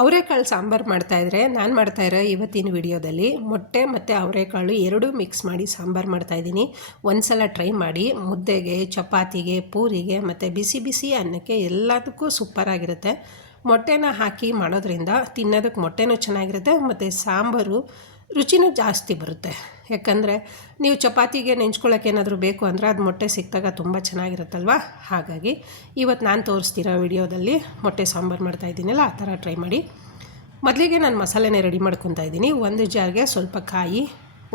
ಅವರೆಕಾಳು ಸಾಂಬಾರು ಮಾಡ್ತಾಯಿದ್ರೆ ನಾನು ಮಾಡ್ತಾಯಿರೋ ಇವತ್ತಿನ ವಿಡಿಯೋದಲ್ಲಿ ಮೊಟ್ಟೆ ಮತ್ತು ಅವರೆಕಾಳು ಎರಡೂ ಮಿಕ್ಸ್ ಮಾಡಿ ಸಾಂಬಾರು ಮಾಡ್ತಾಯಿದ್ದೀನಿ. ಒಂದು ಸಲ ಟ್ರೈ ಮಾಡಿ. ಮುದ್ದೆಗೆ, ಚಪಾತಿಗೆ, ಪೂರಿಗೆ ಮತ್ತು ಬಿಸಿ ಬಿಸಿ ಅನ್ನಕ್ಕೆ ಎಲ್ಲದಕ್ಕೂ ಸೂಪರಾಗಿರುತ್ತೆ. ಮೊಟ್ಟೆನ ಹಾಕಿ ಮಾಡೋದ್ರಿಂದ ತಿನ್ನೋದಕ್ಕೆ ಮೊಟ್ಟೆನೂ ಚೆನ್ನಾಗಿರುತ್ತೆ ಮತ್ತು ಸಾಂಬಾರು ರುಚಿನೂ ಜಾಸ್ತಿ ಬರುತ್ತೆ. ಯಾಕಂದರೆ ನೀವು ಚಪಾತಿಗೆ ನೆಂಚ್ಕೊಳ್ಳೋಕೆ ಏನಾದರೂ ಬೇಕು ಅಂದರೆ ಅದು ಮೊಟ್ಟೆ ಸಿಕ್ಕಿದಾಗ ತುಂಬ ಚೆನ್ನಾಗಿರುತ್ತಲ್ವ. ಹಾಗಾಗಿ ಇವತ್ತು ನಾನು ತೋರಿಸ್ತಿರೋ ವಿಡಿಯೋದಲ್ಲಿ ಮೊಟ್ಟೆ ಸಾಂಬಾರು ಮಾಡ್ತಾಯಿದ್ದೀನಲ್ಲ, ಆ ಥರ ಟ್ರೈ ಮಾಡಿ. ಮೊದಲಿಗೆ ನಾನು ಮಸಾಲೆನೇ ರೆಡಿ ಮಾಡ್ಕೊತಾ ಇದ್ದೀನಿ. ಒಂದು ಜಾರ್ಗೆ ಸ್ವಲ್ಪ ಕಾಯಿ,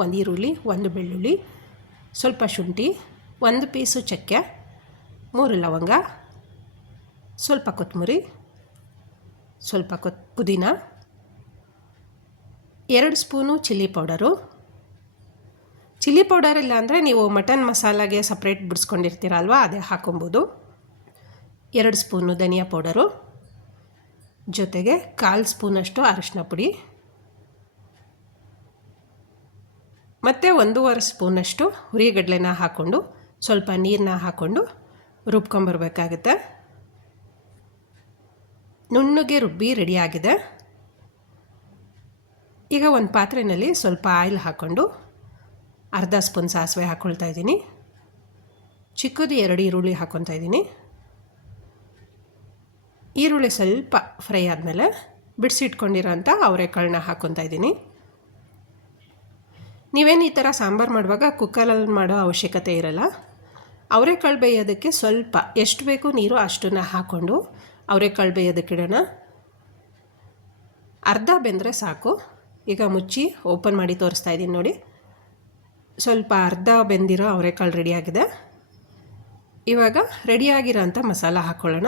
ಒಂದು ಈರುಳ್ಳಿ, ಒಂದು ಬೆಳ್ಳುಳ್ಳಿ, ಸ್ವಲ್ಪ ಶುಂಠಿ, ಒಂದು ಪೀಸು ಚಕ್ಕೆ, 3 ಲವಂಗ, ಸ್ವಲ್ಪ ಕೊತ್ತಂಬರಿ, ಸ್ವಲ್ಪ ಪುದೀನ, 2 spoon chilli powder. Chilli powder ಇಲ್ಲ ಅಂದರೆ ನೀವು ಮಟನ್ ಮಸಾಲಾಗೆ ಸಪ್ರೇಟ್ ಬಿಡಿಸ್ಕೊಂಡಿರ್ತೀರಲ್ವ, ಅದೇ ಹಾಕೊಬೋದು. 2 ಸ್ಪೂನು ಧನಿಯಾ ಪೌಡರು, ಜೊತೆಗೆ 1/4 ಸ್ಪೂನಷ್ಟು ಅರಿಶಿನ ಪುಡಿ ಮತ್ತು 1.5 ಸ್ಪೂನಷ್ಟು ಹುರಿಗಡಲೆನ ಹಾಕ್ಕೊಂಡು ಸ್ವಲ್ಪ ನೀರನ್ನ ಹಾಕ್ಕೊಂಡು ರುಬ್ಕೊಂಬರ್ಬೇಕಾಗುತ್ತೆ. ನುಣ್ಣಗೆ ರುಬ್ಬಿ ರೆಡಿಯಾಗಿದೆ. ಈಗ ಒಂದು ಪಾತ್ರೆಯಲ್ಲಿ ಸ್ವಲ್ಪ ಆಯಿಲ್ ಹಾಕ್ಕೊಂಡು 1/2 ಸ್ಪೂನ್ ಸಾಸಿವೆ ಹಾಕ್ಕೊಳ್ತಾ ಇದ್ದೀನಿ. ಚಿಕ್ಕದು 2 ಈರುಳ್ಳಿ ಹಾಕ್ಕೊತಾ ಇದ್ದೀನಿ. ಈರುಳ್ಳಿ ಸ್ವಲ್ಪ ಫ್ರೈ ಆದಮೇಲೆ ಬಿಡಿಸಿಟ್ಕೊಂಡಿರೋಂಥ ಅವರೆಕಾಳನ್ನ ಹಾಕ್ಕೊತಾ ಇದ್ದೀನಿ. ನೀವೇನು ಈ ಥರ ಸಾಂಬಾರು ಮಾಡುವಾಗ ಕುಕ್ಕರಲ್ಲಿ ಮಾಡೋ ಅವಶ್ಯಕತೆ ಇರಲ್ಲ. ಅವರೆಕಾಳು ಬೇಯೋದಕ್ಕೆ ಸ್ವಲ್ಪ ಎಷ್ಟು ಬೇಕು ನೀರು ಅಷ್ಟನ್ನು ಹಾಕ್ಕೊಂಡು ಅವರೆಕಾಳು ಬೇಯೋದಕ್ಕಿಡೋಣ. ಅರ್ಧ ಬೆಂದರೆ ಸಾಕು. ಈಗ ಮುಚ್ಚಿ ಓಪನ್ ಮಾಡಿ ತೋರಿಸ್ತಾ ಇದ್ದೀನಿ ನೋಡಿ. ಸ್ವಲ್ಪ ಅರ್ಧ ಬೆಂದಿರೋ ಅವರೆಕಾಳು ರೆಡಿಯಾಗಿದೆ. ಇವಾಗ ರೆಡಿಯಾಗಿರೋಂಥ ಮಸಾಲ ಹಾಕ್ಕೊಳ್ಳೋಣ.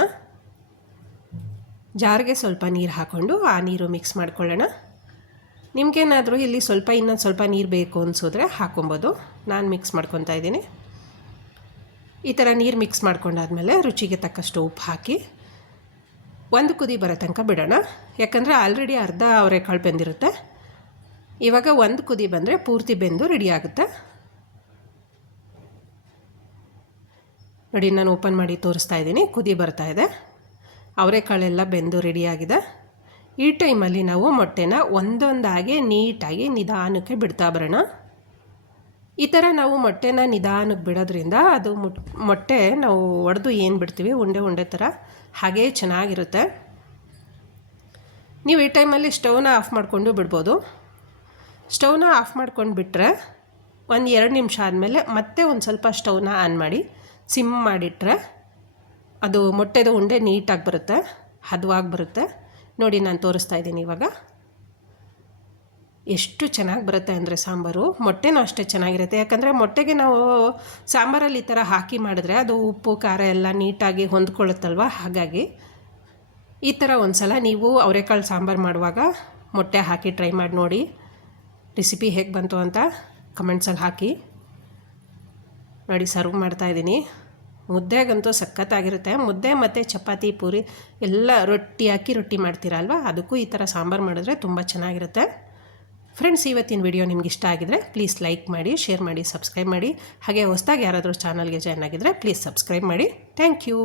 ಜಾರ್ಗೆ ಸ್ವಲ್ಪ ನೀರು ಹಾಕ್ಕೊಂಡು ಆ ನೀರು ಮಿಕ್ಸ್ ಮಾಡ್ಕೊಳ್ಳೋಣ. ನಿಮಗೇನಾದರೂ ಇಲ್ಲಿ ಸ್ವಲ್ಪ ಇನ್ನೊಂದು ಸ್ವಲ್ಪ ನೀರು ಬೇಕು ಅನಿಸಿದ್ರೆ ಹಾಕ್ಕೊಬೋದು. ನಾನು ಮಿಕ್ಸ್ ಮಾಡ್ಕೊತಾ ಇದ್ದೀನಿ. ಈ ಥರ ನೀರು ಮಿಕ್ಸ್ ಮಾಡ್ಕೊಂಡಾದ್ಮೇಲೆ ರುಚಿಗೆ ತಕ್ಕಷ್ಟು ಉಪ್ಪು ಹಾಕಿ ಒಂದು ಕುದಿ ಬರೋ ತನಕ ಬಿಡೋಣ. ಯಾಕಂದರೆ ಆಲ್ರೆಡಿ ಅರ್ಧ ಅವರೆಕಾಳು ಬೆಂದಿರುತ್ತೆ. ಇವಾಗ ಒಂದು ಕುದಿ ಬಂದರೆ ಪೂರ್ತಿ ಬೆಂದು ರೆಡಿ ಆಗುತ್ತೆ ನೋಡಿ. ನಾನು ಓಪನ್ ಮಾಡಿ ತೋರಿಸ್ತಾ ಇದ್ದೀನಿ. ಕುದಿ ಬರ್ತಾ ಇದೆ, ಅವರೆಕಾಳೆಲ್ಲ ಬೆಂದು ರೆಡಿಯಾಗಿದೆ. ಈ ಟೈಮಲ್ಲಿ ನಾವು ಮೊಟ್ಟೆನ ಒಂದೊಂದಾಗಿ ನೀಟಾಗಿ ನಿಧಾನಕ್ಕೆ ಬಿಡ್ತಾ ಬರೋಣ. ಈ ಥರ ನಾವು ಮೊಟ್ಟೆನ ನಿಧಾನಕ್ಕೆ ಬಿಡೋದ್ರಿಂದ ಅದು ಮೊಟ್ಟೆ ನಾವು ಒಡೆದು ಏನು ಬಿಡ್ತೀವಿ ಉಂಡೆ ಉಂಡೆ ಥರ ಹಾಗೇ ಚೆನ್ನಾಗಿರುತ್ತೆ. ನೀವು ಈ ಟೈಮಲ್ಲಿ ಸ್ಟವ್ನ ಆಫ್ ಮಾಡಿಕೊಂಡು ಬಿಡ್ಬೋದು. ಸ್ಟವ್ನ ಆಫ್ ಮಾಡ್ಕೊಂಡು ಬಿಟ್ಟರೆ 1-2 ನಿಮಿಷ ಆದಮೇಲೆ ಮತ್ತೆ ಒಂದು ಸ್ವಲ್ಪ ಸ್ಟವ್ನ ಆನ್ ಮಾಡಿ ಸಿಮ್ ಮಾಡಿಟ್ರೆ ಅದು ಮೊಟ್ಟೆದು ಉಂಡೆ ನೀಟಾಗಿ ಬರುತ್ತೆ, ಹದವಾಗಿ ಬರುತ್ತೆ ನೋಡಿ. ನಾನು ತೋರಿಸ್ತಾ ಇದ್ದೀನಿ ಇವಾಗ. ಎಷ್ಟು ಚೆನ್ನಾಗಿ ಬರುತ್ತೆ ಅಂದರೆ ಸಾಂಬಾರು. ಮೊಟ್ಟೆನೂ ಅಷ್ಟೇ ಚೆನ್ನಾಗಿರುತ್ತೆ. ಯಾಕಂದರೆ ಮೊಟ್ಟೆಗೆ ನಾವು ಸಾಂಬಾರಲ್ಲಿ ಈ ಥರ ಹಾಕಿ ಮಾಡಿದ್ರೆ ಅದು ಉಪ್ಪು ಖಾರ ಎಲ್ಲ ನೀಟಾಗಿ ಹೊಂದ್ಕೊಳ್ಳುತ್ತಲ್ವ. ಹಾಗಾಗಿ ಈ ಥರ ಒಂದು ಸಲ ನೀವು ಅವರೆಕಾಳು ಸಾಂಬಾರು ಮಾಡುವಾಗ ಮೊಟ್ಟೆ ಹಾಕಿ ಟ್ರೈ ಮಾಡಿ ನೋಡಿ. ರೆಸಿಪಿ ಹೇಗೆ ಬಂತು ಅಂತ ಕಮೆಂಟ್ಸಲ್ಲಿ ಹಾಕಿ ನೋಡಿ. ಸರ್ವ್ ಮಾಡ್ತಾಯಿದ್ದೀನಿ. ಮುದ್ದೆಗಂತೂ ಸಖತ್ತಾಗಿರುತ್ತೆ. ಮುದ್ದೆ ಮತ್ತು ಚಪಾತಿ, ಪೂರಿ ಎಲ್ಲ ರೊಟ್ಟಿ ಮಾಡ್ತೀರಲ್ವ, ಅದಕ್ಕೂ ಈ ಥರ ಸಾಂಬಾರು ಮಾಡಿದ್ರೆ ತುಂಬ ಚೆನ್ನಾಗಿರುತ್ತೆ. ಫ್ರೆಂಡ್ಸ್, ಇವತ್ತಿನ ವಿಡಿಯೋ ನಿಮ್ಗೆ ಇಷ್ಟ ಆಗಿದ್ರೆ ಪ್ಲೀಸ್ ಲೈಕ್ ಮಾಡಿ, ಶೇರ್ ಮಾಡಿ, ಸಬ್ಸ್ಕ್ರೈಬ್ ಮಾಡಿ. ಹಾಗೆ ಹೊಸದಾಗಿ ಯಾರಾದರೂ ಚಾನಲ್ಗೆ ಜಾಯ್ನ್ ಆಗಿದ್ದರೆ ಪ್ಲೀಸ್ ಸಬ್ಸ್ಕ್ರೈಬ್ ಮಾಡಿ. Thank you.